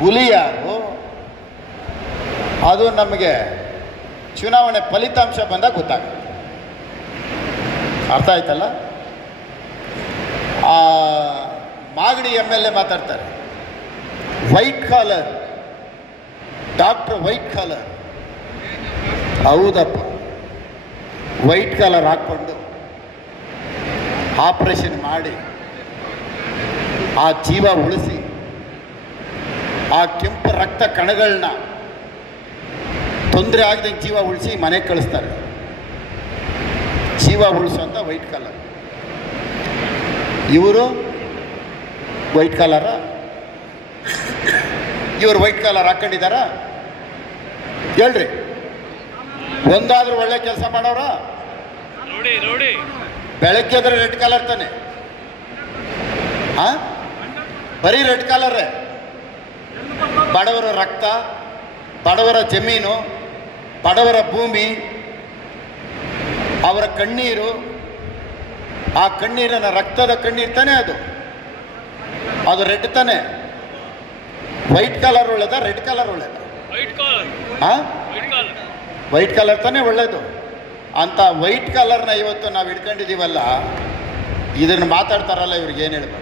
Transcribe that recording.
ಹುಲಿ ಯಾರು ಅದು ನಮಗೆ ಚುನಾವಣೆ ಫಲಿತಾಂಶ ಬಂದಾಗ ಗೊತ್ತಾಗುತ್ತೆ. ಅರ್ಥ ಆಯ್ತಲ್ಲ? ಮಾಗಡಿ MLA ಮಾತಾಡ್ತಾರೆ, white collar doctor, white collar. ಹೌದಪ್ಪ, ವೈಟ್ ಕಾಲರ್ ಹಾಕ್ಕೊಂಡು ಆಪರೇಷನ್ ಮಾಡಿ ಆ ಜೀವ ಉಳಿಸಿ ಆ ಕೆಂಪು ರಕ್ತ ಕಣಗಳನ್ನ ತೊಂದರೆ ಆಗದಂಗೆ ಜೀವ ಉಳಿಸಿ ಮನೆಗೆ ಕಳಿಸ್ತಾರೆ. ಜೀವ ಉಳಿಸೋಂಥ ವೈಟ್ ಕಾಲರ್. ಇವರು ವೈಟ್ ಕಾಲರ? ಇವರು ವೈಟ್ ಕಾಲರ್ ಹಾಕೊಂಡಿದ್ದಾರ? ಹೇಳ್ರಿ, ಒಂದಾದ್ರೂ ಒಳ್ಳೆ ಕೆಲಸ ಮಾಡೋರ? ಬೆಳಗ್ಗೆ ಆದರೆ ರೆಡ್ ಕಾಲರ್ ತಾನೆ, ಬರೀ ರೆಡ್ ಕಾಲರೇ. ಬಡವರ ರಕ್ತ, ಬಡವರ ಜಮೀನು, ಬಡವರ ಭೂಮಿ, ಅವರ ಕಣ್ಣೀರು, ಆ ಕಣ್ಣೀರನ್ನ ರಕ್ತದ ಕಣ್ಣೀರು ತಾನೆ ಅದು ರೆಡ್ ತಾನೆ. ವೈಟ್ ಕಲರ್ ಒಳ್ಳೇದ, ರೆಡ್ ಕಲರ್ ಒಳ್ಳೇದ? ವೈಟ್ ಕಲರ್ ತಾನೇ ಒಳ್ಳೇದು. ಅಂತ ವೈಟ್ ಕಲರ್ನ ಇವತ್ತು ನಾವು ಹಿಡ್ಕೊಂಡಿದ್ದೀವಲ್ಲ, ಇದನ್ನು ಮಾತಾಡ್ತಾರಲ್ಲ, ಇವ್ರಿಗೆ ಏನು ಹೇಳ್ಬೇಕು?